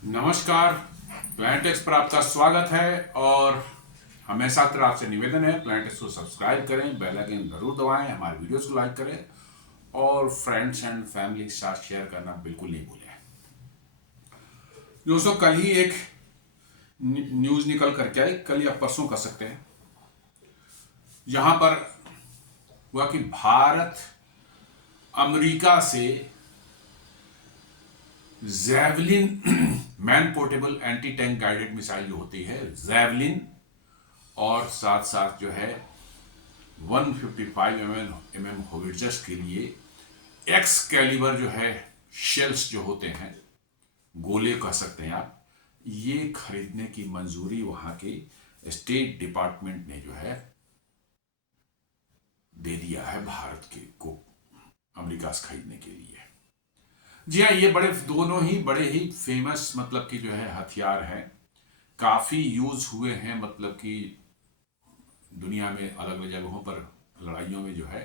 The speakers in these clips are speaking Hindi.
नमस्कार। प्लांटेक्स पर आपका स्वागत है और हमेशा तरह आपसे निवेदन है प्लांटेक्स को सब्सक्राइब करें, बेल आइकन जरूर दबाएं, हमारे वीडियोस को लाइक करें और फ्रेंड्स एंड फैमिली के साथ शेयर करना बिल्कुल नहीं भूलें। दोस्तों, कल ही एक न्यूज़ निकल करके आई, कल या परसों कर सकते हैं, जहां पर हुआ कि भारत अमेरिका से javelin man portable anti tank guided missile जो होती है जैवलिन, और साथ साथ जो है 155 mm होविट्जर्स के लिए एक्स कैलिबर जो है शेल्स जो होते हैं, गोले कह सकते हैं आप, ये खरीदने की मंजूरी वहां के स्टेट डिपार्टमेंट ने जो है दे दिया है भारत के को अमेरिका से खरीदने के लिए। जी हाँ, ये दोनों ही बड़े ही फेमस मतलब कि जो है हथियार हैं, काफ़ी यूज हुए हैं, मतलब कि दुनिया में अलग अलग जगहों पर लड़ाइयों में जो है,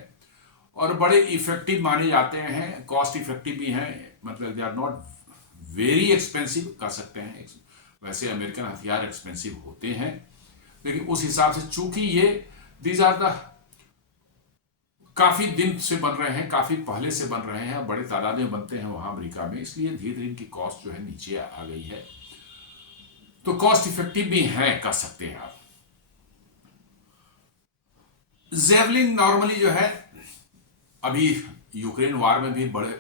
और बड़े इफेक्टिव माने जाते हैं, कॉस्ट इफेक्टिव भी हैं, मतलब they are not very expensive कह सकते हैं। वैसे अमेरिकन हथियार एक्सपेंसिव होते हैं, लेकिन उस हिसाब से चूंकि ये दीज आर द काफ़ी दिन से बन रहे हैं, काफ़ी पहले से बन रहे हैं, बड़े तादाद में बनते हैं वहाँ अमेरिका में, इसलिए धीरे धीरे इनकी कॉस्ट जो है नीचे आ गई है, तो कॉस्ट इफेक्टिव भी है कह सकते हैं आप। जेवलिन नॉर्मली जो है अभी यूक्रेन वार में भी बहुत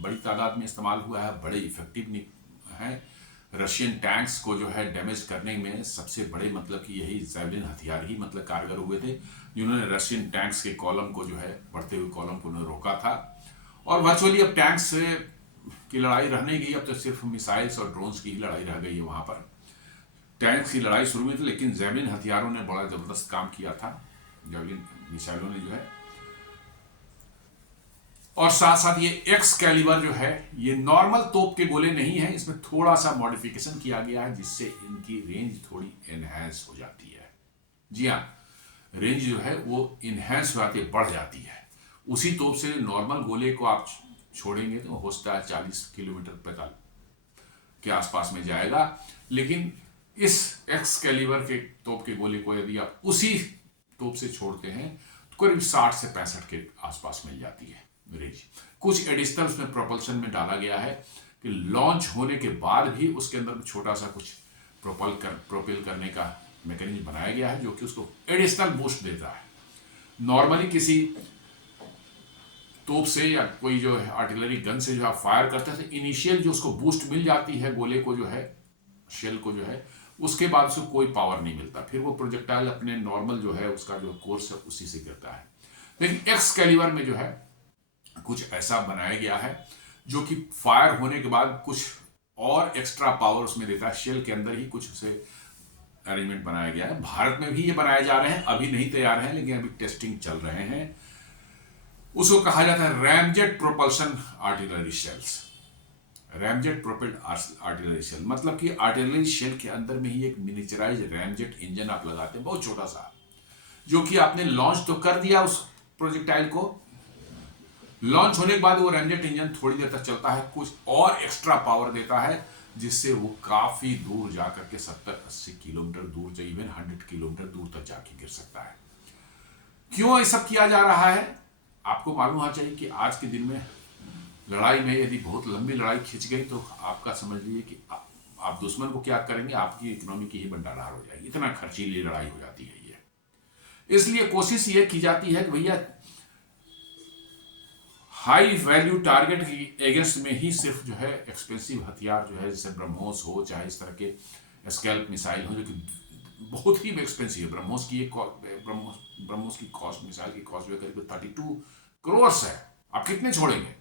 बड़ी तादाद में इस्तेमाल हुआ है, बड़े इफेक्टिव हैं। रशियन टैंक्स को जो है डैमेज करने में सबसे बड़े मतलब कि यही जैवलिन हथियार ही मतलब कारगर हुए थे, जिन्होंने रशियन टैंक्स के कॉलम को जो है बढ़ते हुए कॉलम को उन्होंने रोका था। और वर्चुअली अब टैंक्स की लड़ाई रह नहीं गई, अब तो सिर्फ मिसाइल्स और ड्रोन्स की ही लड़ाई रह गई है। वहां पर टैंक्स की लड़ाई शुरू हुई थी, लेकिन जैवलिन हथियारों ने बड़ा जबरदस्त काम किया था, जैवलिन मिसाइलों ने जो है। और साथ साथ ये एक्स कैलिबर जो है ये नॉर्मल तोप के गोले नहीं है, इसमें थोड़ा सा मॉडिफिकेशन किया गया है जिससे इनकी रेंज थोड़ी एनहेंस हो जाती है। जी हाँ, रेंज जो है वो इनहेंस हो जाती है, बढ़ जाती है। उसी तोप से नॉर्मल गोले को आप छोड़ेंगे तो हो सकता है 40 किलोमीटर 45 के आसपास में जाएगा, लेकिन इस एक्स कैलिबर के तोप के गोले को यदि आप उसी तोप से छोड़ते हैं तो करीब 60 से 65 के आसपास मिल जाती है रेंज। कुछ एडिशनल उसमें प्रोपल्शन में डाला गया है कि लॉन्च होने के बाद भी उसके अंदर छोटा सा कुछ प्रोपेल करने का मैकेनिज्म बनाया गया है, जो कि उसको एडिशनल बूस्ट देता है। नॉर्मली किसी तोप से या कोई जो है आर्टिलरी गन से जो आप फायर करते हैं तो इनिशियल जो उसको बूस्ट मिल जाती है गोले को जो है, शेल को जो है, उसके बाद उसको कोई पावर नहीं मिलता, फिर वो प्रोजेक्टाइल अपने नॉर्मल जो है उसका जो कोर्स है उसी से गिरता है। लेकिन एक्स कैलिबर में जो है कुछ ऐसा बनाया गया है जो कि फायर होने के बाद कुछ और एक्स्ट्रा पावर उसमें देता है, शेल के अंदर ही कुछ उसे अरेंजमेंट बनाया गया है। भारत में भी ये बनाए जा रहे हैं, अभी नहीं तैयार हैं लेकिन अभी टेस्टिंग चल रहे हैं। उसको कहा जाता है ramjet propulsion artillery shells. Ramjet propelled artillery shell मतलब कि आर्टिलरी शेल के अंदर में ही एक मिनिचराइज रैमजेट इंजन आप लगाते हैं, बहुत छोटा सा, जो कि आपने लॉन्च तो कर दिया उस प्रोजेक्टाइल को, लॉन्च होने के बाद वो रैमजेट इंजन थोड़ी देर तक चलता है, कुछ और एक्स्ट्रा पावर देता है जिससे वो काफी दूर जाकर के 70-80 किलोमीटर दूर, इवन 100 किलोमीटर दूर तक जाके गिर सकता है। क्यों ये सब किया जा रहा है? आपको मालूम होना चाहिए कि आज के दिन में लड़ाई में यदि बहुत लंबी लड़ाई खिंच गई तो आपका समझ लीजिए कि आप दुश्मन को क्या करेंगे, आपकी इकोनॉमी की ही बंटाधार हो जाएगी, इतना खर्चीली लड़ाई हो जाती है ये। इसलिए कोशिश ये की जाती है कि भैया हाई वैल्यू टारगेट की एगेंस्ट में ही सिर्फ जो है एक्सपेंसिव हथियार जो है, जैसे ब्रह्मोस हो, चाहे इस तरह के स्कैल्प मिसाइल हो, जो कि बहुत ही एक्सपेंसिव है। ब्रह्मोस की ब्रह्मोस की कॉस्ट, मिसाइल की कॉस्ट जो करीब 32 करोड़ है, आप कितने छोड़ेंगे?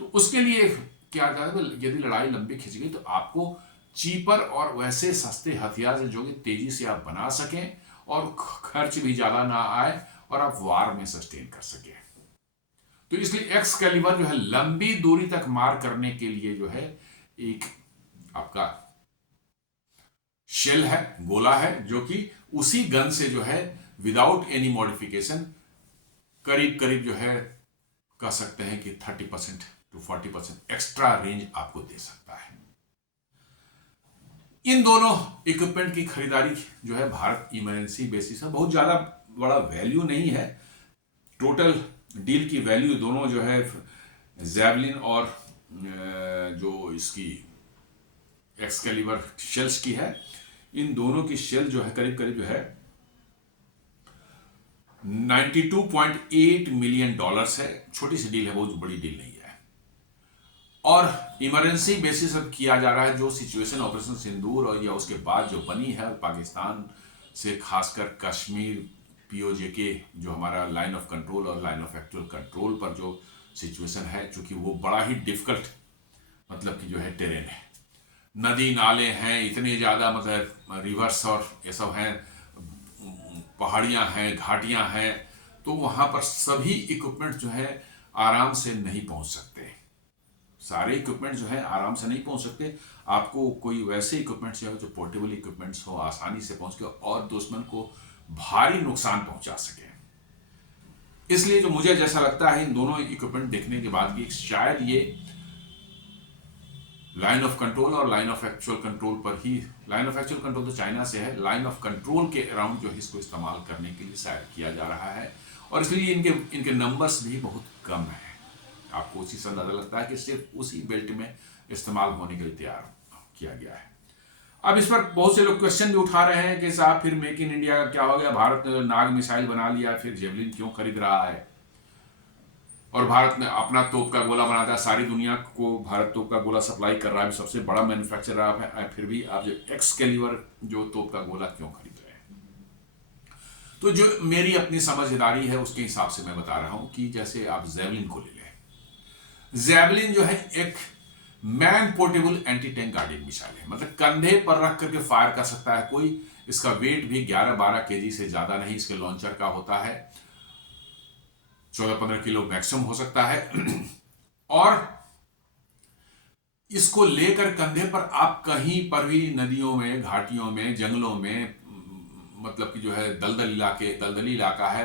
तो उसके लिए क्या कहते हैं, यदि लड़ाई लंबी खिंच गई तो आपको चीपर और वैसे सस्ते हथियार जो कि तेजी से आप बना सकें और खर्च भी ज्यादा ना आए और आप वार में सस्टेन कर सकें। तो इसलिए एक्स कैलिबर जो है लंबी दूरी तक मार करने के लिए जो है एक आपका शेल है, गोला है, जो कि उसी गन से जो है विदाउट एनी मॉडिफिकेशन करीब करीब जो है कह सकते हैं कि 30% to 40% एक्स्ट्रा रेंज आपको दे सकता है। इन दोनों इक्विपमेंट की खरीदारी जो है भारत इमरजेंसी बेसिस है, बहुत ज़्यादा बड़ा वैल्यू नहीं है। टोटल डील की वैल्यू दोनों जो है जैवलिन और जो इसकी एक्सकैलिबर शेल्स की है, इन दोनों की शेल जो है करीब करीब जो है $92.8 मिलियन है। छोटी सी डील है, बहुत बड़ी डील नहीं है। और इमरजेंसी बेसिस पर किया जा रहा है। जो सिचुएशन ऑपरेशन सिंदूर और या उसके बाद जो बनी है, पाकिस्तान से खासकर कश्मीर पीओजेके जो हमारा लाइन ऑफ कंट्रोल और लाइन ऑफ एक्चुअल कंट्रोल पर जो सिचुएशन है, चूंकि वो बड़ा ही डिफिकल्ट मतलब कि जो है टेरेन है, नदी नाले हैं इतने ज़्यादा, मतलब रिवर्स और ये सब हैं, पहाड़ियाँ हैं, घाटियाँ हैं, तो वहाँ पर सभी इक्विपमेंट जो है आराम से नहीं पहुँच सकते। सारे इक्विपमेंट जो है आराम से नहीं पहुँच सकते। आपको कोई वैसे इक्विपमेंट चाहिए जो पोर्टेबल इक्विपमेंट्स हो, आसानी से पहुँच के और दुश्मन को भारी नुकसान पहुँचा सके। इसलिए जो मुझे जैसा लगता है इन दोनों इक्विपमेंट देखने के बाद कि शायद ये लाइन ऑफ कंट्रोल और लाइन ऑफ एक्चुअल कंट्रोल पर ही, लाइन ऑफ एक्चुअल कंट्रोल तो चाइना से है, लाइन ऑफ कंट्रोल के अराउंड जो है इसको इस्तेमाल करने के लिए शायद किया जा रहा है। और इसलिए इनके नंबर्स भी बहुत कम है। आपको उसी से अंदाजा लगता है कि सिर्फ उसी बेल्ट में इस्तेमाल होने के लिए तैयार किया गया है। अब इस पर बहुत से लोग क्वेश्चन भी उठा रहे हैं कि साहब फिर मेक इन इंडिया का क्या हो गया, भारत ने नाग मिसाइल बना लिया, फिर जेवलिन क्यों खरीद रहा है, और भारत ने अपना तोप का गोला बनाता है, सारी दुनिया को भारत तोप का गोला सप्लाई कर रहा है, सबसे बड़ा मैन्युफैक्चरर है, फिर भी आप जो एक्सकैलिबर जो तोप का गोला क्यों खरीद रहे हैं। तो जो मेरी अपनी समझदारी है उसके हिसाब से मैं बता रहा हूं कि जैसे आप जेवलिन को ले लें, जेवलिन जो है एक man portable anti tank guarded missile है, मतलब कंधे पर रख करके फायर कर सकता है कोई। इसका वेट भी 11-12 केजी से ज्यादा नहीं इसके लॉन्चर का होता है, 14-15 किलो मैक्सिमम हो सकता है। और इसको लेकर कंधे पर आप कहीं पर भी नदियों में, घाटियों में, जंगलों में, मतलब कि जो है दलदली इलाका है,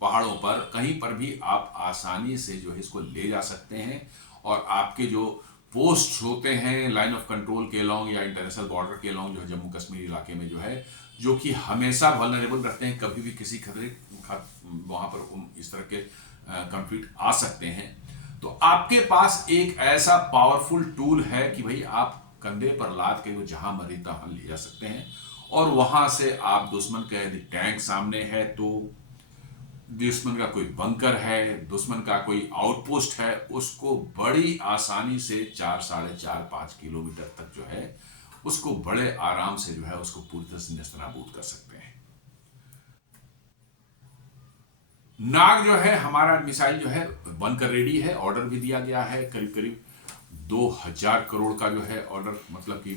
पहाड़ों पर, कहीं पर भी आप आसानी से जो है इसको ले जा सकते हैं। और आपके जो पोस्ट होते हैं लाइन ऑफ कंट्रोल के अलोंग या इंटरनेशनल बॉर्डर के अलोंग जो है जम्मू कश्मीर इलाके में जो है, जो कि हमेशा वल्नरेबल रहते हैं, कभी भी किसी खतरे वहां पर इस तरह के कंफ्लिक्ट आ सकते हैं। तो आपके पास एक ऐसा पावरफुल टूल है कि भाई आप कंधे पर लाद के वो जहां मर्जी तहां ले जा सकते हैं। और वहां से आप दुश्मन का यदि टैंक सामने है, तो दुश्मन का कोई बंकर है, दुश्मन का कोई आउटपोस्ट है, उसको बड़ी आसानी से 4-4.5 किलोमीटर तक जो है उसको बड़े आराम से जो है उसको पूरी तरह से नेस्तनाबूद कर सकते हैं। नाग जो है हमारा मिसाइल जो है बनकर रेडी है, ऑर्डर भी दिया गया है, करीब करीब 2000 करोड़ का जो है ऑर्डर, मतलब कि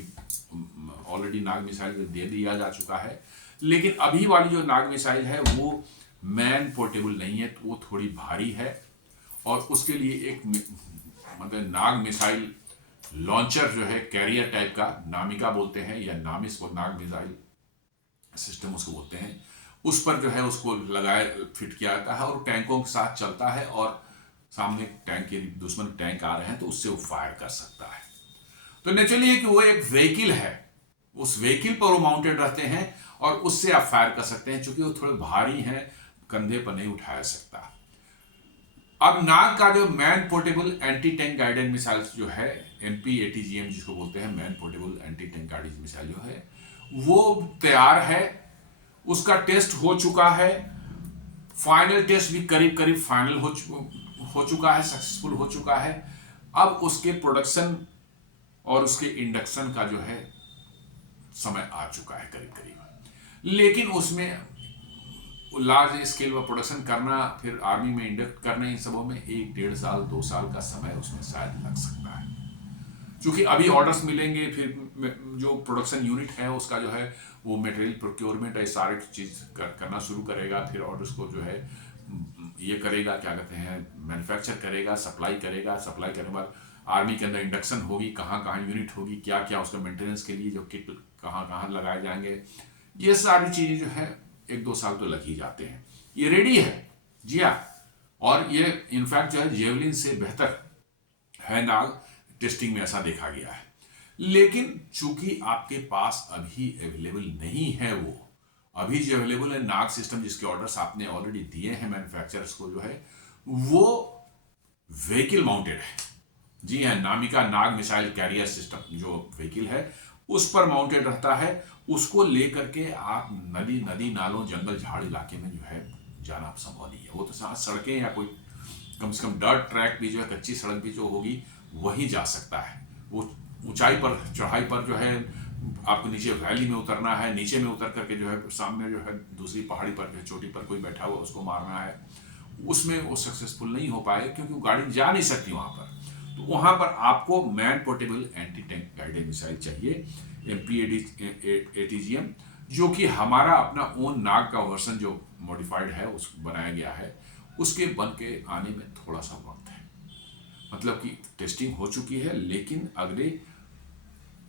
ऑलरेडी नाग मिसाइल दे दिया जा चुका है। लेकिन अभी वाली जो नाग मिसाइल है वो मैन पोर्टेबल नहीं है, तो वो थोड़ी भारी है। और उसके लिए एक मतलब नाग मिसाइल लॉन्चर जो है कैरियर टाइप का, नामिका बोलते हैं या नामिस को, नाग मिसाइल सिस्टम उसको बोलते हैं, उस पर जो है उसको लगाए फिट किया जाता है और टैंकों के साथ चलता है। और सामने टैंक, यदि दुश्मन टैंक आ रहे हैं तो उससे वो फायर कर सकता है। तो नेचुरली कि वो एक व्हीकल है, उस व्हीकल पर वो माउंटेड रहते हैं और उससे आप फायर कर सकते हैं। चूंकि वो थोड़े भारी हैं, कंधे पर नहीं उठाया सकता। अब नाग का जो man portable anti tank guided missile जो है, MPATGM जिसको बोलते हैं, man portable anti tank guided missile जो है वो तैयार है, उसका टेस्ट हो चुका है, फाइनल टेस्ट भी करीब करीब फाइनल हो चुका है, सक्सेसफुल हो चुका है। अब उसके प्रोडक्शन और उसके इंडक्शन का जो है समय आ चुका है करीब करीब। लेकिन उसमें लार्ज स्केल पर प्रोडक्शन करना, फिर आर्मी में इंडक्ट करना, इन सबों में 1-1.5 साल 2 साल का समय उसमें शायद लग सकता है। क्योंकि अभी ऑर्डर्स मिलेंगे, फिर जो प्रोडक्शन यूनिट है उसका जो है वो मटेरियल प्रोक्योरमेंट है, सारी चीज़ करना शुरू करेगा। फिर ऑर्डर्स को जो है ये करेगा, क्या कहते हैं, मैन्युफैक्चर करेगा, सप्लाई करेगा। सप्लाई करने के बाद आर्मी के अंदर इंडक्शन होगी, कहाँ कहाँ यूनिट होगी, क्या क्या उसका मेंटेनेंस के लिए जो किट कहाँ कहाँ लगाए जाएंगे, ये सारी चीज़ें जो है 1-2 साल तो लग ही जाते हैं। ये रेडी है जी हाँ, और ये इनफैक्ट जो है जेवलिन से बेहतर है नाग, टेस्टिंग में ऐसा देखा गया है। लेकिन चूंकि आपके पास अभी अवेलेबल नहीं है, वो अभी जो अवेलेबल है नाग सिस्टम, जिसके ऑर्डर्स आपने ऑलरेडी दिए हैं मैन्युफैक्चरर्स को, जो है वो व्हीकल माउंटेड है। जी हाँ, नामिका नाग मिसाइल कैरियर सिस्टम जो व्हीकल है उस पर माउंटेड रहता है। उसको लेकर के आप नदी नालों जंगल झाड़ इलाके में जो है जाना संभव नहीं है। वो तो सड़कें या कोई कम से कम डर्ट ट्रैक भी जो है, कच्ची सड़क भी जो होगी वही जा सकता है। वो ऊंचाई पर चढ़ाई पर जो है आपको नीचे वैली में उतरना है, नीचे में उतर करके जो है सामने जो है दूसरी पहाड़ी पर जो चोटी पर कोई बैठा हुआ उसको मारना है, उसमें वो सक्सेसफुल नहीं हो पाए क्योंकि वो गाड़ी जा नहीं सकती वहां पर। तो वहां पर आपको man portable anti tank guided missile चाहिए, MPATGM, जो कि हमारा अपना ओन नाग का वर्जन जो मॉडिफाइड है उस बनाया गया है, उसके बन के आने में थोड़ा सा वक्त है। मतलब कि टेस्टिंग हो चुकी है, लेकिन अगले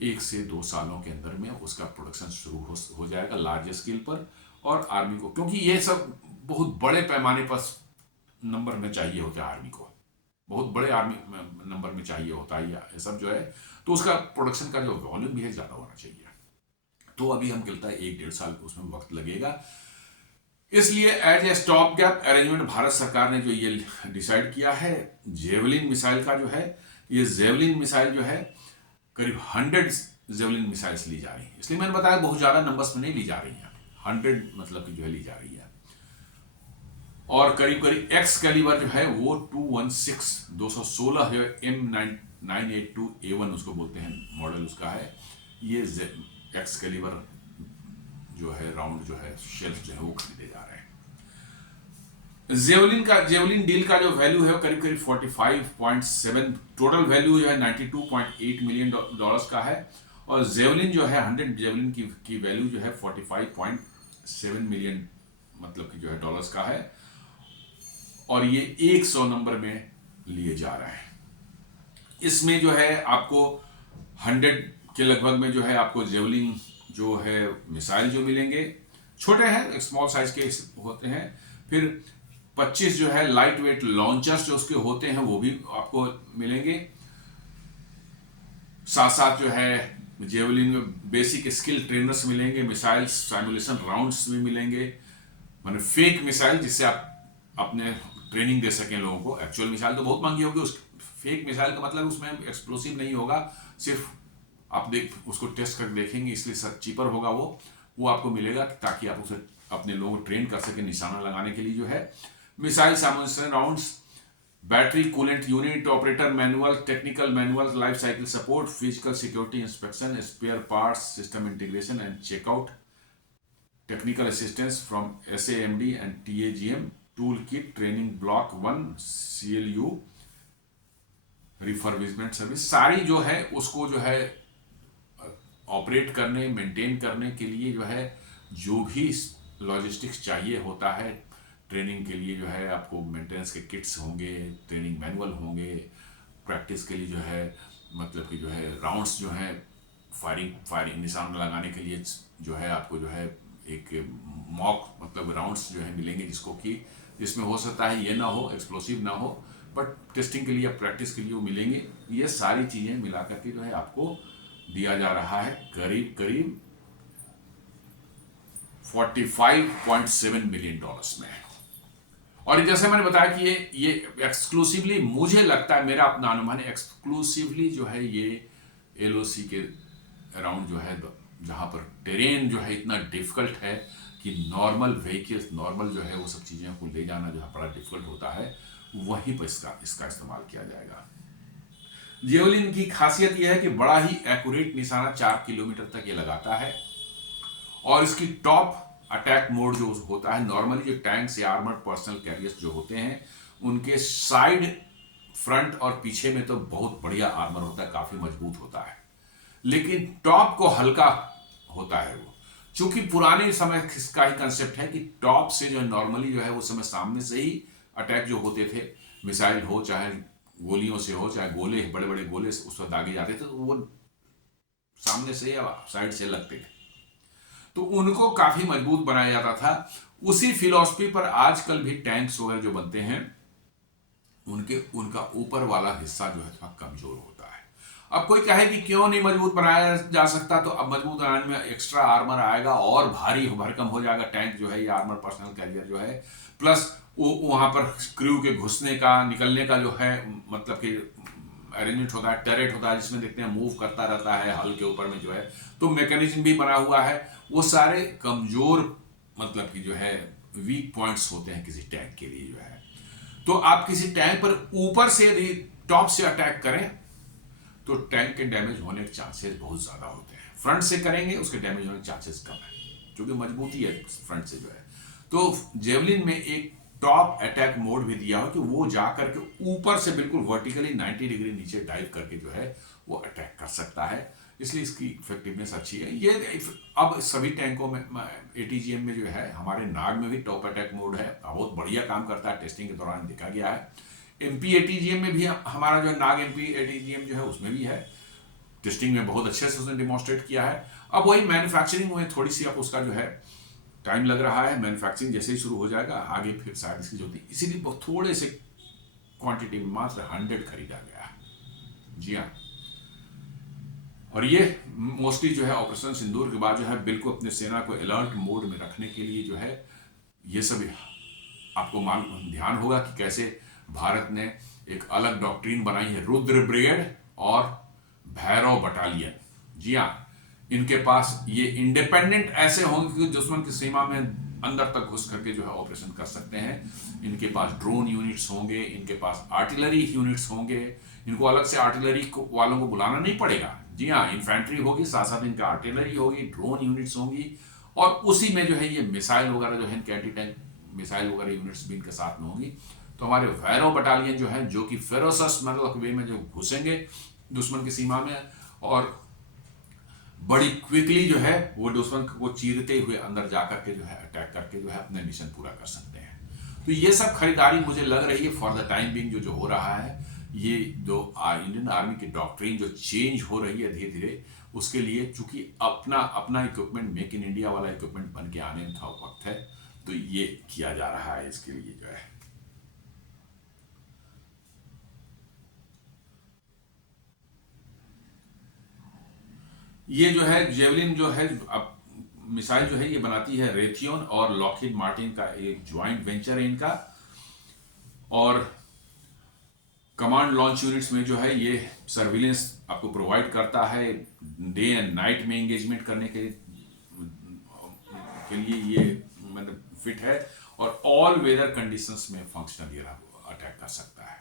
1 से 2 सालों के अंदर में उसका प्रोडक्शन शुरू हो जाएगा लार्ज स्केल पर। और आर्मी को, क्योंकि ये सब बहुत बड़े पैमाने पर नंबर में चाहिए होता है, आर्मी को बहुत बड़े आर्मी नंबर में चाहिए होता है ये सब जो है, तो उसका प्रोडक्शन का जो वॉल्यूम भी है ज़्यादा होना चाहिए। तो अभी हम कहता है 1-1.5 साल उसमें वक्त लगेगा। इसलिए as a stop gap arrangement Bharat सरकार ने जो ये डिसाइड किया है, जेवलिन मिसाइल का जो है, ये जेवलिन मिसाइल जो है करीब 100 जेवलिन मिसाइल्स ली जा रही है। इसलिए मैंने बताया बहुत ज़्यादा नंबर्स में नहीं ली जा रही हैं, 100 मतलब कि जो है ली जा रही है। और करीब करीब एक्स कैलिबर जो है वो 216 है, M982A1 उसको बोलते हैं, मॉडल उसका है। ये एक्स कैलिबर जो है राउंड जो है शेल्फ जो है वो खरीदे जा रहे हैं। जेवलिन डील का जो वैल्यू है वो करीब करीब 45.7, टोटल वैल्यू जो है 92.8 मिलियन डॉलर्स का है। और जेवलिन जो है 100 जेवलिन की वैल्यू जो है 45.7 मिलियन मतलब कि जो है डॉलर्स का है। और ये 100 नंबर में लिए जा रहे हैं। इसमें जो है आपको 100 के लगभग में जो है आपको जेवलिन जो है मिसाइल जो मिलेंगे, छोटे हैं, स्मॉल साइज के होते हैं। फिर 25 जो है लाइट वेट लॉन्चर्स जो उसके होते हैं वो भी आपको मिलेंगे। साथ साथ जो है जेवलिन में बेसिक स्किल ट्रेनर्स मिलेंगे, मिसाइल साइमुलेशन राउंड्स भी मिलेंगे, माने फेक मिसाइल जिससे आप अपने ट्रेनिंग दे सकें लोगों को। एक्चुअल मिसाइल तो बहुत महंगी होगी, उस फेक मिसाइल का मतलब उसमें एक्सप्लोसिव नहीं होगा, सिर्फ आप उसको टेस्ट कर देखेंगे, इसलिए सब चीपर होगा वो आपको मिलेगा ताकि आप उसे अपने लोगों को ट्रेन कर सकें निशाना लगाने के लिए जो है। Missile simulation rounds, battery coolant unit, operator manual, technical manual, life cycle support, physical security inspection, spare parts, system integration and checkout, technical assistance from SAMD and TAGM, tool kit, training block 1, CLU, refurbishment service, सारी जो है उसको जो है ऑपरेट करने, मेंटेन करने के लिए जो है जो भी लॉजिस्टिक्स चाहिए होता है ट्रेनिंग के लिए, जो है आपको मेंटेनेंस के किट्स होंगे, ट्रेनिंग मैनुअल होंगे, प्रैक्टिस के लिए जो है मतलब कि जो है राउंड्स जो है फायरिंग निशान लगाने के लिए जो है आपको जो है एक मॉक मतलब राउंड्स जो है मिलेंगे, जिसमें हो सकता है ये ना हो, एक्सप्लोसिव ना हो, बट टेस्टिंग के लिए या प्रैक्टिस के लिए वो मिलेंगे। ये सारी चीज़ें मिला करके जो है आपको दिया जा रहा है करीब करीब 45.7 मिलियन डॉलर्स में। और जैसे मैंने बताया कि ये एक्सक्लूसिवली, मुझे लगता है, मेरा अपना अनुमान है, एक्सक्लूसिवली जो है ये LOC के अराउंड जो है, जहाँ पर टेरेन जो है इतना डिफिकल्ट है कि नॉर्मल व्हीकल्स, नॉर्मल जो है वो सब चीज़ें को ले जाना जो है बड़ा डिफिकल्ट होता है, वहीं पर इसका इस्तेमाल किया जाएगा। जेवलिन की खासियत यह है कि बड़ा ही एक्यूरेट निशाना 4 किलोमीटर तक ये लगाता है। और इसकी टॉप अटैक मोड जो होता है, नॉर्मली जो टैंक्स या आर्मर्ड पर्सनल कैरियर्स जो होते हैं उनके साइड, फ्रंट और पीछे में तो बहुत बढ़िया आर्मर होता है, काफ़ी मजबूत होता है, लेकिन टॉप को हल्का होता है वो। चूंकि पुराने समय का ही कंसेप्ट है कि टॉप से जो नॉर्मली जो है उस समय सामने से ही अटैक जो होते थे, मिसाइल हो चाहे गोलियों से हो चाहे गोले, बड़े बड़े गोले उस वक्त दागे जाते थे, तो वो सामने से या साइड से लगते थे, तो उनको काफी मजबूत बनाया जाता था। उसी फिलॉसफी पर आजकल भी टैंक्स वगैरह जो बनते हैं उनका ऊपर वाला हिस्सा जो है थोड़ा कमजोर होता है। अब कोई कहे कि क्यों नहीं मजबूत बनाया जा सकता, तो अब मजबूत बनाने में एक्स्ट्रा आर्मर आएगा और भारी भरकम हो जाएगा टैंक जो है, ये आर्मर पर्सनल कैरियर जो है, प्लस वो वहां पर क्रू के घुसने का निकलने का जो है मतलब कि अरेंजमेंट होता है, टरेट होता है जिसमें देखते हैं मूव करता रहता है हल के ऊपर में जो है, तो मैकेनिज्म भी बना हुआ है। वो सारे कमजोर मतलब कि जो है वीक पॉइंट्स होते हैं किसी टैंक के लिए जो है। तो आप किसी टैंक पर ऊपर से यदि टॉप से अटैक करें तो टैंक के डैमेज होने के चांसेस बहुत ज्यादा होते हैं। फ्रंट से करेंगे उसके डैमेज होने के चांसेस कम है, क्योंकि मजबूती है फ्रंट से जो है। तो जेवलिन में एक टॉप अटैक मोड भी दिया हो कि वो जाकर के ऊपर से बिल्कुल वर्टिकली 90 डिग्री नीचे डाइव करके जो है वो अटैक कर सकता है, इसलिए इसकी इफेक्टिवनेस अच्छी है। ये अब सभी टैंकों में एटीजीएम में जो है, हमारे नाग में भी टॉप अटैक मोड है, बहुत बढ़िया काम करता है, टेस्टिंग के दौरान देखा गया है। एमपी एटीजीएम में भी हमारा जो नाग एमपी एटीजीएम जो है उसमें भी है, टेस्टिंग में बहुत अच्छे से उसने डिमॉन्स्ट्रेट किया है। अब वही मैन्युफैक्चरिंग में थोड़ी सी अब उसका जो है टाइम लग रहा है, मैन्युफैक्चरिंग जैसे ही शुरू हो जाएगा आगे फिर शायद इसकी जो थी, इसीलिए बहुत थोड़े से क्वांटिटी में मात्र 100 खरीदा गया है। जी हाँ, और ये मोस्टली जो है ऑपरेशन सिंदूर के बाद जो है बिल्कुल अपने सेना को अलर्ट मोड में रखने के लिए जो है, ये सब आपको ध्यान होगा कि कैसे भारत ने एक अलग डॉक्ट्रिन बनाई है, रुद्र ब्रिगेड और भैरव बटालियन। जी हाँ, इनके पास ये इंडिपेंडेंट ऐसे होंगे कि दुश्मन की सीमा में अंदर तक घुस करके जो है ऑपरेशन कर सकते हैं। इनके पास ड्रोन यूनिट्स होंगे, इनके पास आर्टिलरी यूनिट्स होंगे, इनको अलग से आर्टिलरी वालों को बुलाना नहीं पड़ेगा। जी हाँ, इन्फेंट्री होगी, साथ साथ इनका आर्टिलरी होगी, ड्रोन यूनिट्स होंगी, और उसी में जो है ये मिसाइल वगैरह जो है इनके एंटी टैंक मिसाइल वगैरह यूनिट्स भी इनके साथ में होंगी। तो हमारे वैरो बटालियन जो है, जो कि फेरोसस मतलब वे में जो घुसेंगे दुश्मन की सीमा में और बड़ी क्विकली जो है वो दुश्मन को चीरते हुए अंदर जाकर के जो है अटैक करके जो है अपने मिशन पूरा कर सकते हैं। तो ये सब खरीदारी मुझे लग रही है फॉर द टाइम बिंग जो हो रहा है, ये जो इंडियन आर्मी की डॉक्ट्रिन जो चेंज हो रही है धीरे धीरे, उसके लिए चूंकि अपना अपना इक्विपमेंट, मेक इन इंडिया वाला इक्विपमेंट बन के आने का वक्त है, तो ये किया जा रहा है इसके लिए जो है। ये जो है जेवलिन जो है अब मिसाइल जो है ये बनाती है रेथियोन और लॉकहीड मार्टिन का एक ज्वाइंट वेंचर है इनका, और कमांड लॉन्च यूनिट्स में जो है ये सर्विलेंस आपको प्रोवाइड करता है, डे एंड नाइट में एंगेजमेंट करने के लिए ये मतलब फिट है, और ऑल वेदर कंडीशंस में फंक्शनल ये अटैक कर सकता है।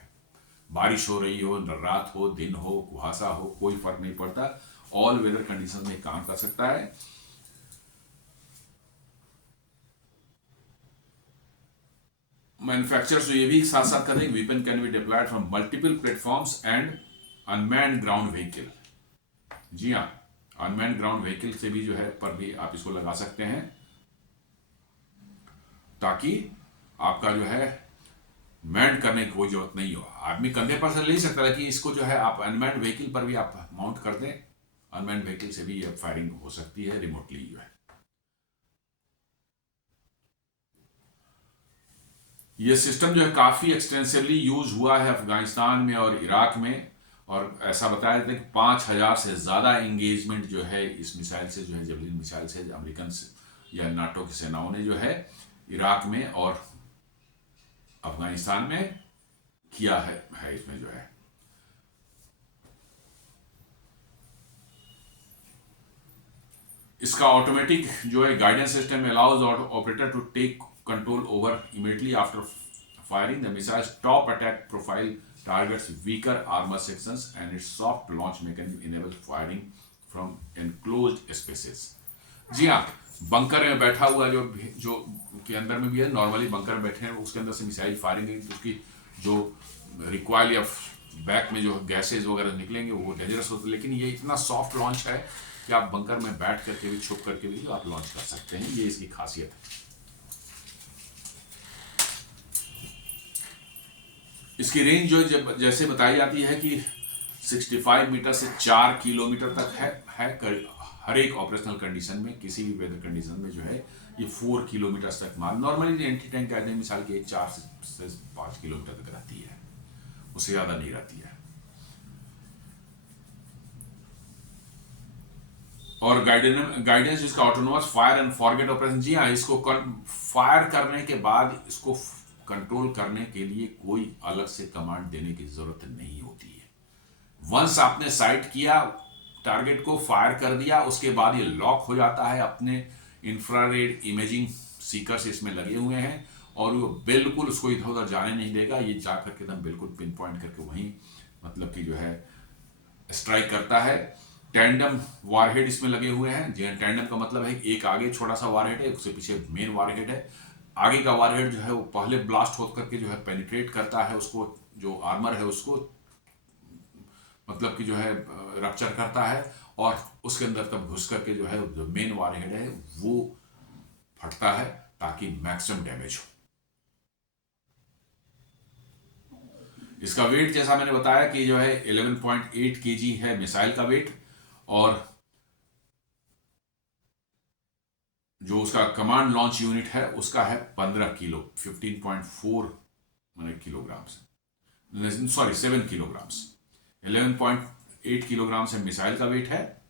बारिश हो रही हो, रात हो, दिन हो, कुहासा हो, कोई फर्क नहीं पड़ता, ऑल वेदर कंडीशन में काम कर सकता है। मैन्युफैक्चरर्स ये भी साथ साथ करें, weapon can be deployed from multiple platforms and unmanned ground vehicle. जी हाँ, अनमैन्ड ग्राउंड व्हीकल से भी जो है पर भी आप इसको लगा सकते हैं, ताकि आपका जो है मैंड करने की कोई जरूरत नहीं हो। आदमी कंधे पर से ले सकता है, लेकिन इसको जो है आप अनमैन्ड व्हीकल पर भी आप माउंट कर दें, अनमैन्ड व्हीकल से भी ये फायरिंग हो सकती है रिमोटली जो है। ये सिस्टम जो है काफी एक्सटेंसिवली यूज हुआ है अफगानिस्तान में और इराक में, और ऐसा बताया जाता है कि 5000 से ज्यादा एंगेजमेंट जो है इस मिसाइल से जो है, जेवलिन मिसाइल से अमेरिकन या नाटो की सेनाओं ने जो है इराक में और अफगानिस्तान में किया है इसमें जो है। इसका ऑटोमेटिक जो है guidance system allows operator to take control over immediately after firing. The missile's top attack profile targets weaker armor sections and its soft launch mechanism enables firing from enclosed spaces. जी हाँ, बंकर में बैठा हुआ जो जो के अंदर में भी है, नॉर्मली बंकर में बैठे हैं उसके अंदर से मिसाइल फायरिंग तो उसकी जो रिक्वायल या बैक में जो गैसेज वगैरह निकलेंगे वो डेंजरस होते हैं, लेकिन ये इतना सॉफ्ट लॉन्च है कि आप बंकर में बैठ करके भी, छुप करके भी आप लॉन्च कर सकते हैं। ये इसकी खासियत है। इसकी रेंज जो जैसे बताई जाती है कि 65 मीटर से 4 किलोमीटर तक है हर एक ऑपरेशनल कंडीशन में, किसी भी वेदर कंडीशन में जो है ये 4 किलोमीटर तक मार नॉर्मली एंटी टैंक कहते हैं मिसाइल की 4 से 5 किलोमीटर तक रहती है, उससे ज़्यादा नहीं रहती है। और गाइडेंस जिसका autonomous fire and forget operation, जी हाँ, इसको फायर करने के बाद इसको कंट्रोल करने के लिए कोई अलग से कमांड देने की जरूरत नहीं होती है। वंस आपने साइट किया, टारगेट को फायर कर दिया, उसके बाद ये लॉक हो जाता है। अपने इंफ्रारेड इमेजिंग सीकर्स इसमें लगे हुए हैं और वो बिल्कुल उसको इधर उधर जाने नहीं देगा। ये जाकर के एकदम बिल्कुल पिन पॉइंट करके वहीं मतलब कि जो है स्ट्राइक करता है। टैंडम वारहेड इसमें लगे हुए हैं। जी टैंडम का मतलब है एक आगे छोटा सा वारहेड है, उसके पीछे मेन वारहेड है। आगे का वारहेड जो है वो पहले ब्लास्ट होकर के जो है पेनिट्रेट करता है, उसको जो आर्मर है उसको मतलब कि जो है रप्चर करता है और उसके अंदर तब घुस करके जो है जो मेन वारहेड है वो फटता है ताकि मैक्सिमम डैमेज हो। इसका वेट जैसा मैंने बताया कि जो है 11.8 kg है मिसाइल का वेट, और जो उसका कमांड लॉन्च यूनिट है उसका है 15 kilo, 15.4 kilogram, sorry 7 kilograms. 11.8 kilogram से मिसाइल का वेट है।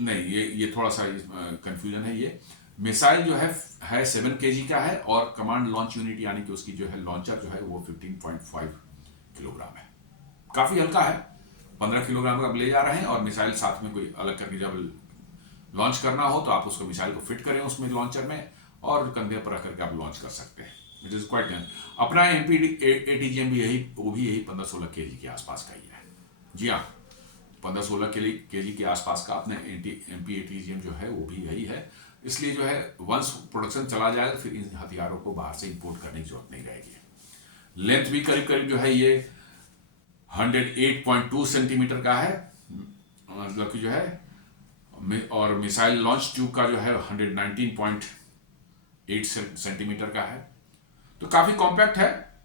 नहीं, ये थोड़ा सा कंफ्यूजन है। ये मिसाइल जो है 7 kg का है और कमांड लॉन्च यूनिट यानी कि उसकी जो है लॉन्चर जो है वो 15.5 किलोग्राम है। काफी हल्का है, 15 किलोग्राम का ले जा रहे हैं और मिसाइल साथ में कोई अलग करके जब लॉन्च करना हो तो आप उसको मिसाइल को फिट करें उसमें लॉन्चर में और कंधे पर रख करके आप लॉन्च कर सकते हैं। इट इज क्वाइट अपना ATGM भी वो भी यही 15-16 kg के आसपास का ही है। जी हाँ, 15-16 kg के आसपास का अपने MP ATGM जो है वो भी यही है। इसलिए जो है वंस प्रोडक्शन चला जाएगा फिर इन हथियारों को बाहर से इंपोर्ट करने की जरूरत नहीं रहेगी। लेंथ भी करीब करीब जो है ये 108.2 सेंटीमीटर का है, मतलब कि जो है, और मिसाइल लॉन्च ट्यूब का जो है 119.8 सेंटीमीटर का है, तो काफी कॉम्पैक्ट है।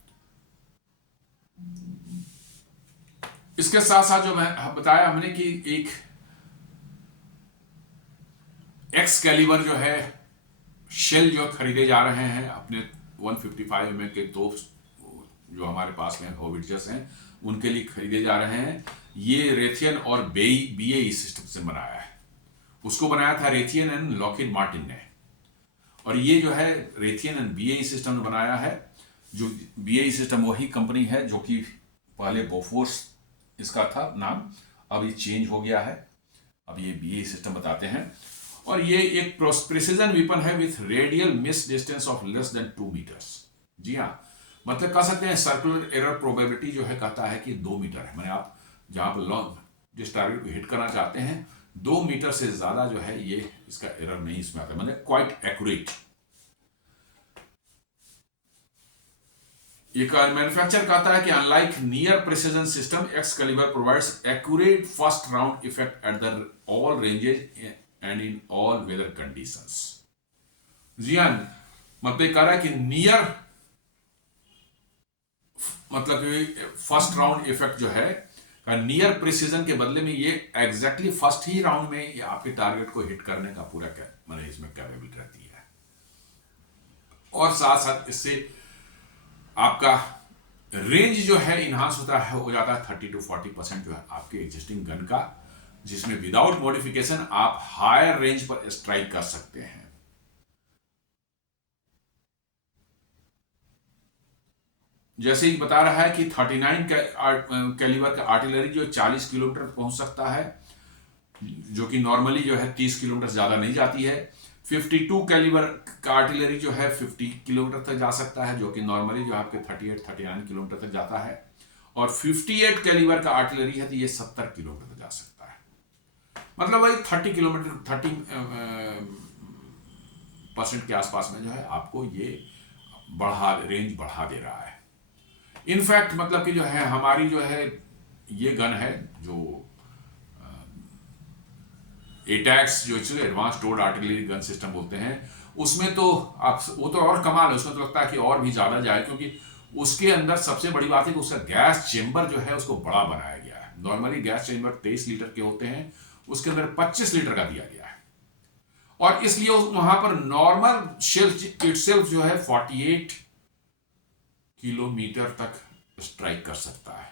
इसके साथ साथ जो मैं बताया हमने कि एक एक्सकैलिबर जो है शेल जो खरीदे जा रहे हैं अपने 155 mm के तोप जो हमारे पास में होविट्जर्स हैं उनके लिए खरीदे जा रहे हैं। ये रेथियन और BAE सिस्टम से बनाया है। उसको बनाया था रेथियन एंड लॉकहीड मार्टिन ने, और ये जो है रेथियन एंड BAE सिस्टम ने बनाया है। जो BAE सिस्टम वही कंपनी है जो कि पहले बोफोर्स इसका था नाम, अब ये चेंज हो गया है, अब ये BAE सिस्टम बताते हैं। और ये एक प्रिसिजन वेपन है with radial miss distance of less than 2 metres. जी हाँ, मतलब कह सकते हैं सर्कुलर एरर प्रोबेबिलिटी जो है कहता है कि 2 मीटर है, मैंने आप जहां पर लॉन्ग जिस टारगेट को हिट करना चाहते हैं 2 मीटर से ज्यादा जो है ये इसका एरर नहीं इसमें आता, मतलब क्वाइट एक्यूरेट। ये मैन्युफैक्चर कहता है कि unlike near precision system Excalibur provides accurate first round effect at the all ranges and in all weather conditions. जी हाँ, मतलब कह रहा है कि नियर मतलब फर्स्ट राउंड इफेक्ट जो है नियर प्रिसीजन के बदले में ये एग्जैक्टली फर्स्ट ही राउंड में ये आपके टारगेट को हिट करने का पूरा मतलब इसमें कैपेबिलिटी रहती है। और साथ साथ इससे आपका रेंज जो है इनहांस होता है, हो जाता है 30 to 40% जो है आपके एग्जिस्टिंग गन का, जिसमें विदाउट मॉडिफिकेशन आप हायर रेंज पर स्ट्राइक कर सकते हैं। जैसे ही बता रहा है कि 39 कैलिबर का आर्टिलरी जो 40 किलोमीटर पहुंच सकता है, जो कि नॉर्मली जो है 30 किलोमीटर ज्यादा नहीं जाती है। 52 कैलिबर का आर्टिलरी जो है 50 किलोमीटर तक जा सकता है, जो कि नॉर्मली जो आपके 38-39 किलोमीटर तक जाता है। और 58 कैलिबर का आर्टिलरी है तो ये 70 किलोमीटर तक जा सकता है, मतलब वही 30 किलोमीटर 30% के आसपास में जो है आपको ये रेंज बढ़ा दे रहा है। इनफैक्ट मतलब कि जो है हमारी जो है ये गन है जो एटैक्स जो एडवांस टोर्ड आर्टिलरी गन सिस्टम बोलते हैं, उसमें तो आप वो तो और कमाल है, उसमें तो लगता है कि और भी ज्यादा जाए, क्योंकि उसके अंदर सबसे बड़ी बात है कि उसका गैस चेंबर जो है उसको बड़ा बनाया गया है। नॉर्मली गैस चेंबर 23 लीटर के होते हैं, उसके अंदर 25 लीटर का दिया गया है, और इसलिए वहां पर नॉर्मल शेल इटसेल्फ जो है 48 किलोमीटर तक स्ट्राइक कर सकता है।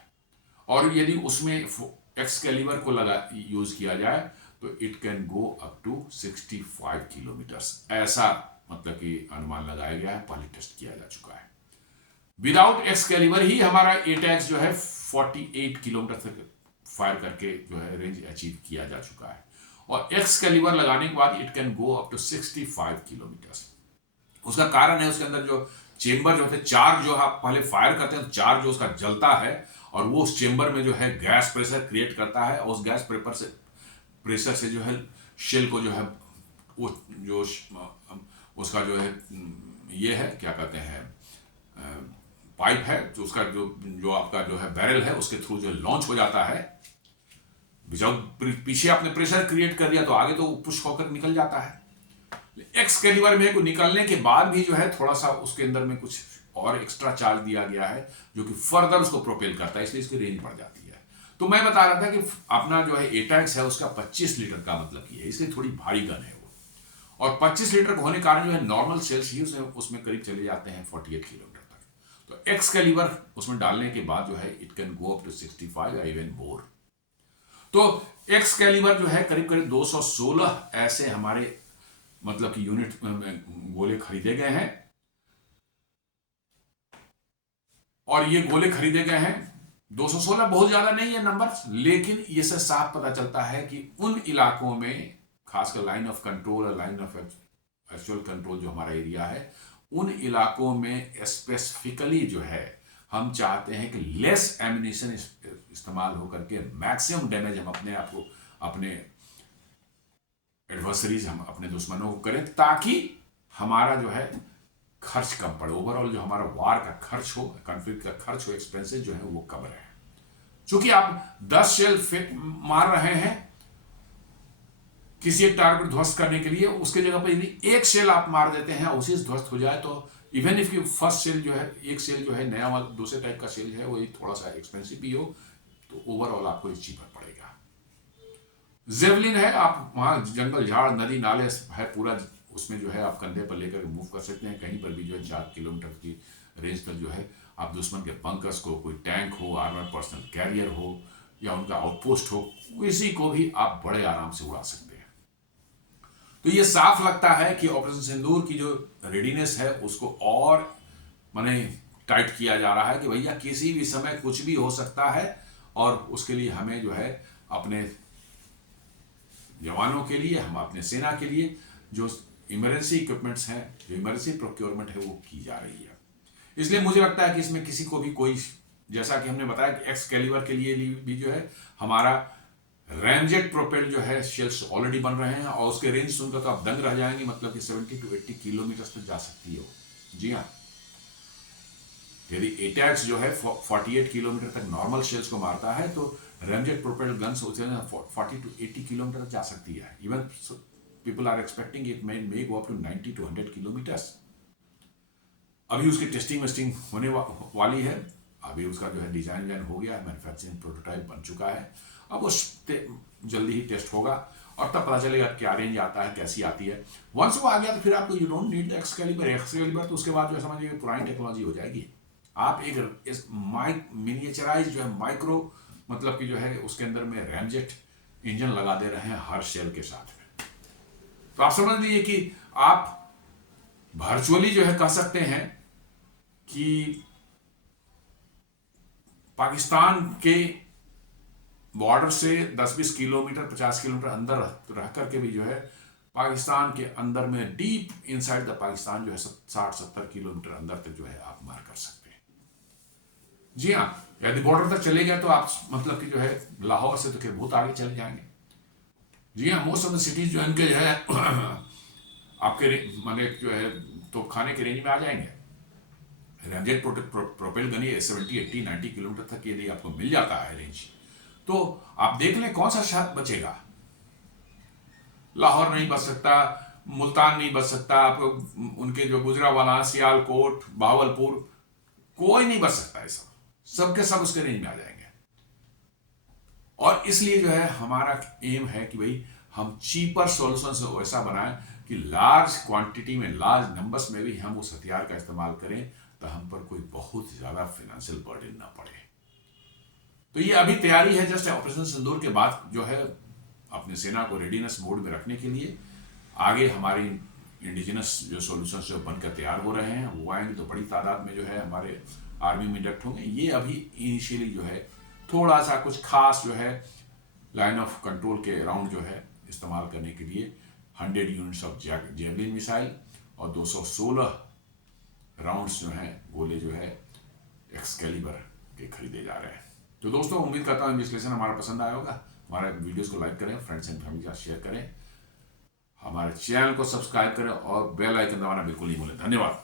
और यदि उसमें एक्सकैलिबर को यूज किया जाए तो it can go up to 65 kilometres, ऐसा मतलब कि अनुमान लगाया गया है, पहले टेस्ट किया जा चुका है। विदाउट एक्सकैलिबर ही हमारा एटैक्स जो है 48 किलोमीटर तक फायर करके जो है रेंज अचीव किया जा चुका है। और एक्सकैलिबर लगाने के बाद it can go up to 65 kilometres. उसका कारण है उसके अंदर जो चेंबर जो होते हैं, चार जो आप पहले फायर करते हैं तो चार जो उसका जलता है और वो उस चेंबर में जो है गैस प्रेशर क्रिएट करता है, और उस गैस प्रेशर से जो है शेल को जो है वो जो उसका जो है ये है क्या कहते हैं पाइप है, जो उसका जो आपका जो है बैरल है उसके थ्रू जो लॉन्च हो जाता है। जब पीछे आपने प्रेशर क्रिएट कर दिया तो आगे तो पुश होकर निकल जाता है। एक्सकैलिबर में को निकलने के बाद भी जो है थोड़ा सा उसके अंदर में कुछ और एक्स्ट्रा चार्ज दिया गया है जो कि फर्दर उसको प्रोपेल करता है, इसलिए इसकी रेंज बढ़ जाती है। तो मैं बता रहा था कि अपना जो है एटैक्स है उसका 25 लीटर का मतलब ये है, इसलिए थोड़ी भारी गन है वो। और 25 लीटर होने के कारण जो है नॉर्मल सेल्स ही उसमें करीब चले जाते हैं 48 किलोमीटर तक। तो एक्सकैलिबर उसमें डालने के बाद जो है it can go up to 65 या इवन मोर। तो एक्सकैलिबर जो है करीब करीब 216 ऐसे हमारे मतलब कि यूनिट गोले खरीदे गए हैं, और ये गोले खरीदे गए हैं 216 बहुत ज्यादा नहीं है नंबर, लेकिन ये से साफ पता चलता है कि उन इलाकों में खासकर लाइन ऑफ कंट्रोल और लाइन ऑफ एक्चुअल कंट्रोल जो हमारा एरिया है, उन इलाकों में स्पेसिफिकली जो है हम चाहते हैं कि लेस एम्यूनिशन इस्तेमाल होकर के मैक्सिमम डैमेज हम अपने आप को, अपने एडवर्सरीज, हम अपने दुश्मनों को करें, ताकि हमारा जो है खर्च कम पड़े। ओवरऑल जो हमारा वार का खर्च हो, कॉन्फ्लिक्ट का खर्च हो, एक्सपेंसेस जो है वो कम रहे। चूंकि आप 10 शेल मार रहे हैं किसी एक टारगेट ध्वस्त करने के लिए, उसके जगह पर यदि एक शेल आप मार देते हैं उसी से ध्वस्त हो जाए, तो even if you first shell जो है, एक शेल जो है नया वाला दूसरे टाइप का शेल है वो थोड़ा सा एक्सपेंसिव भी हो, तो ओवरऑल आपको चीपर पड़ेगा। जेवलिन है, आप वहां जंगल झाड़ नदी नाले है पूरा, उसमें जो है आप कंधे पर लेकर मूव कर सकते हैं, कहीं पर भी जो है 4 किलोमीटर की रेंज तक जो है आप दुश्मन के बंकर्स को, कोई टैंक हो, आर्मर पर्सनल कैरियर हो या उनका आउटपोस्ट हो, किसी को भी आप बड़े आराम से उड़ा सकते हैं। तो ये साफ लगता है कि ऑपरेशन सिंदूर की जो रेडीनेस है उसको और माने टाइट किया जा रहा है कि भैया किसी भी समय कुछ भी हो सकता है, और उसके लिए हमें जो है अपने जवानों के लिए, हम अपने सेना के लिए जो इमरजेंसी इक्विपमेंट्स हैं, जो इमरजेंसी प्रोक्योरमेंट है वो की जा रही है। इसलिए मुझे लगता है कि इसमें किसी को भी कोई, जैसा कि हमने बताया कि एक्सकैलिबर के लिए भी जो है हमारा रैमजेट प्रोपेल जो है शेल्स ऑलरेडी बन रहे हैं, और उसके रेंज सुनकर तो आप दंग रह जाएंगे, मतलब कि 70 to 80 किलोमीटर तक जा सकती है। जी हाँ, यदि एटैक्स जो है 48 किलोमीटर तक नॉर्मल शेल्स को मारता है, तो ramjet propel guns 40 to 80 kilometre तक जा सकती है। Even people are expecting it may go up to 90 to 100 kilometres. अभी उसकी टेस्टिंग वेस्टिंग होने वाली है, अभी उसका जो है डिजाइन हो गया है, मैन्युफैक्चरिंग प्रोटोटाइप बन चुका है, अब वो जल्दी ही टेस्ट होगा और तब पता चलेगा क्या रेंज आता है, कैसी आती है। वंस वो आ गया तो फिर आपको यू डोंट नीड एक्सकैलिबर तो उसके बाद जो समझिए पुरानी टेक्नोलॉजी हो जाएगी। आप एक मिनिएचराइज जो है माइक्रो मतलब कि जो है उसके अंदर में रैमजेट इंजन लगा दे रहे हैं हर शेल के साथ में। तो आप समझ लीजिए कि आप वर्चुअली जो है कह सकते हैं कि पाकिस्तान के बॉर्डर से 10-20 किलोमीटर 50 किलोमीटर अंदर रह करके भी जो है पाकिस्तान के अंदर में डीप इनसाइड द पाकिस्तान जो है 60-70 किलोमीटर अंदर तक जो है आप मार कर सकते हैं। जी हाँ, यदि बॉर्डर तक चले गए तो आप मतलब कि जो है लाहौर से तो फिर बहुत आगे चले जाएंगे। जी हाँ, मोस्ट ऑफ द सिटीज जो इनके जो है आपके माने जो है तो खाने के रेंज में आ जाएंगे। रैमजेट प्रोपेल गनी 70, 80, 90 किलोमीटर तक यदि आपको मिल जाता है रेंज, तो आप देख लें कौन सा शहर बचेगा। लाहौर नहीं बच सकता, मुल्तान नहीं बच सकता, आपको उनके जो गुजरावाला, सियालकोट, बहावलपुर, कोई नहीं बच सकता। ऐसा सबके सब उसके रेंज में आ जाएंगे। और इसलिए जो है हमारा एम है कि भाई हम चीपर सॉल्यूशन वैसा बनाएं कि लार्ज क्वांटिटी में, लार्ज नंबर्स में भी हम उस हथियार का इस्तेमाल करें, तो हम पर कोई बहुत ज़्यादा फाइनेंशियल बर्डन ना पड़े। तो ये अभी तैयारी है जस्ट ऑपरेशन सिंदूर के बाद जो है अपनी सेना को रेडीनेस मोड में रखने के लिए। आगे हमारी इंडिजिनस जो सॉल्यूशंस जो बनकर तैयार हो रहे हैं वो आएंगे तो बड़ी तादाद में जो है हमारे आर्मी में इंडक्ट होंगे। ये अभी इनिशियली जो है थोड़ा सा कुछ खास जो है लाइन ऑफ कंट्रोल के अराउंड जो है इस्तेमाल करने के लिए 100 यूनिट्स ऑफ जेवलिन मिसाइल और 216 राउंड्स जो हैं गोले जो है एक्सकैलिबर के खरीदे जा रहे हैं। तो दोस्तों उम्मीद करता हूँ विश्लेषण हमारा पसंद आया होगा। हमारे वीडियोस को लाइक करें, फ्रेंड्स एंड फैमिली के साथ शेयर करें, हमारे चैनल को सब्सक्राइब करें और बेल आइकन दबाना बिल्कुल नहीं भूलें। धन्यवाद।